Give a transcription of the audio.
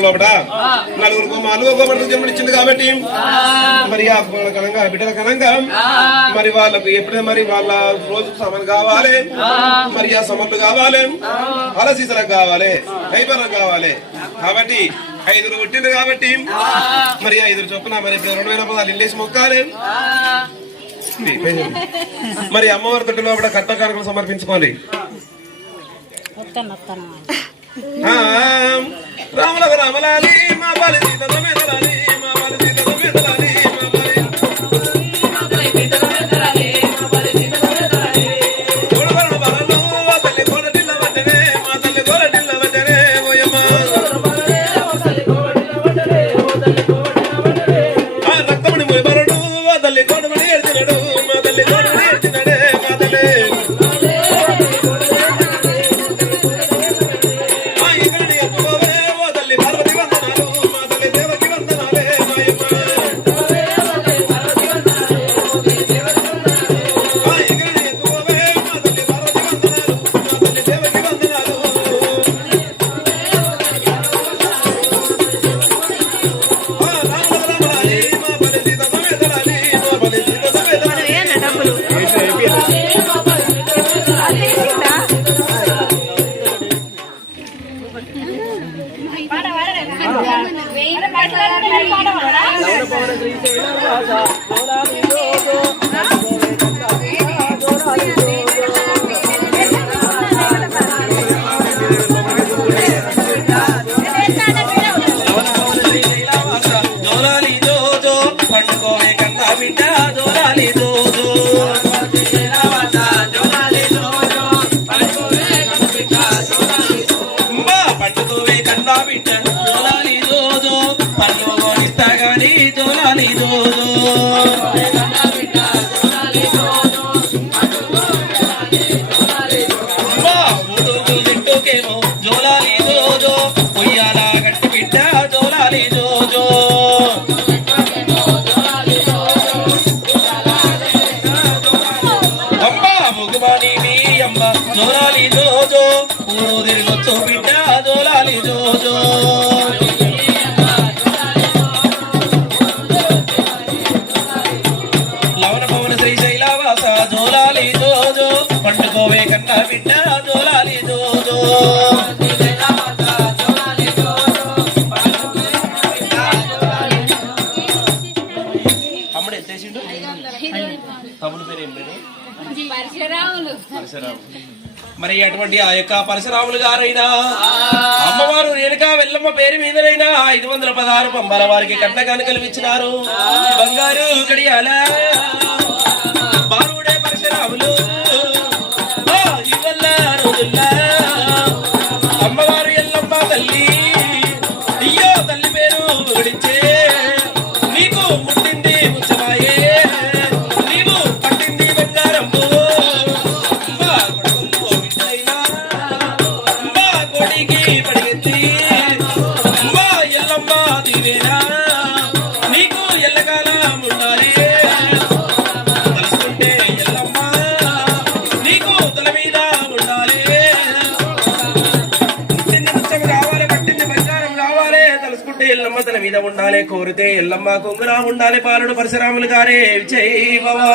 సంస్థల లోపల నలుగురు ఒక బిడ్డ జన్మనిచ్చింది కాబట్టి. మరి ఆ కనంగా బిడ్డల కనంగా మరి వాళ్ళకు ఎప్పుడే మరి వాళ్ళ రోజు సామాన్ కావాలి. మరి ఆ సమన్లు కావాలి. అలసీసలకు కావాలి. కైపరకు కావాలి. కాబట్టి ఐదుగురు పుట్టింది కాబట్టి మరి ఐదుగురు చొప్పున మరి రెండు వేల పదాలు ఇల్లేసి మొక్కాలి. మరి అమ్మవారి తొట్టి లోపల కట్ట కానుకలు సమర్పించుకోండి. వస్తాను వస్తాను ఆ, రామలకు రామలాలి మా బాలి సీత తొమ్మిదలాలి మా బాలి సీత తొమ్మిదలాలి తల్లి కోడటిల్ల వడ్డనే, మా తల్లి కోడటిల్ల వడ్డనే, మా తల్లి జోలాలి కొనిస్తా గాని జోలాలి జోజో అమ్మా, జోలాలి జోజో ఉయ్యాల గట్టి బిడ్డ జోలాలి జోజో అమ్మ ముగుమాని మీ అమ్మ జోలాలి జోజో ఊరు తిరిగొచ్చు బిడ్డ జోలాలి జోజో. జోలాలి జోజో పండుకోవే కన్నా బిడ్డ జోలాలి జోజో ఎంత వేసిండు? బాబుని పేరు ఏం పేరు? పరశురాములు. మరి అటువంటి ఆ యొక్క పరశురాములు గారైనా? అమ్మవారు రేణుకా వెల్లమ్మ పేరు మీదనైనా ఐదు వందల పదహారు పంబాల వారికి కట్న కానుకలు ఇచ్చినారు. బంగారు గడియాల. బాలుడే ఉండాలి కోరితే ఎల్లమ్మ కొంగురా ఉండాలి పాలుడు పరశురాములు గారే. జై బాబా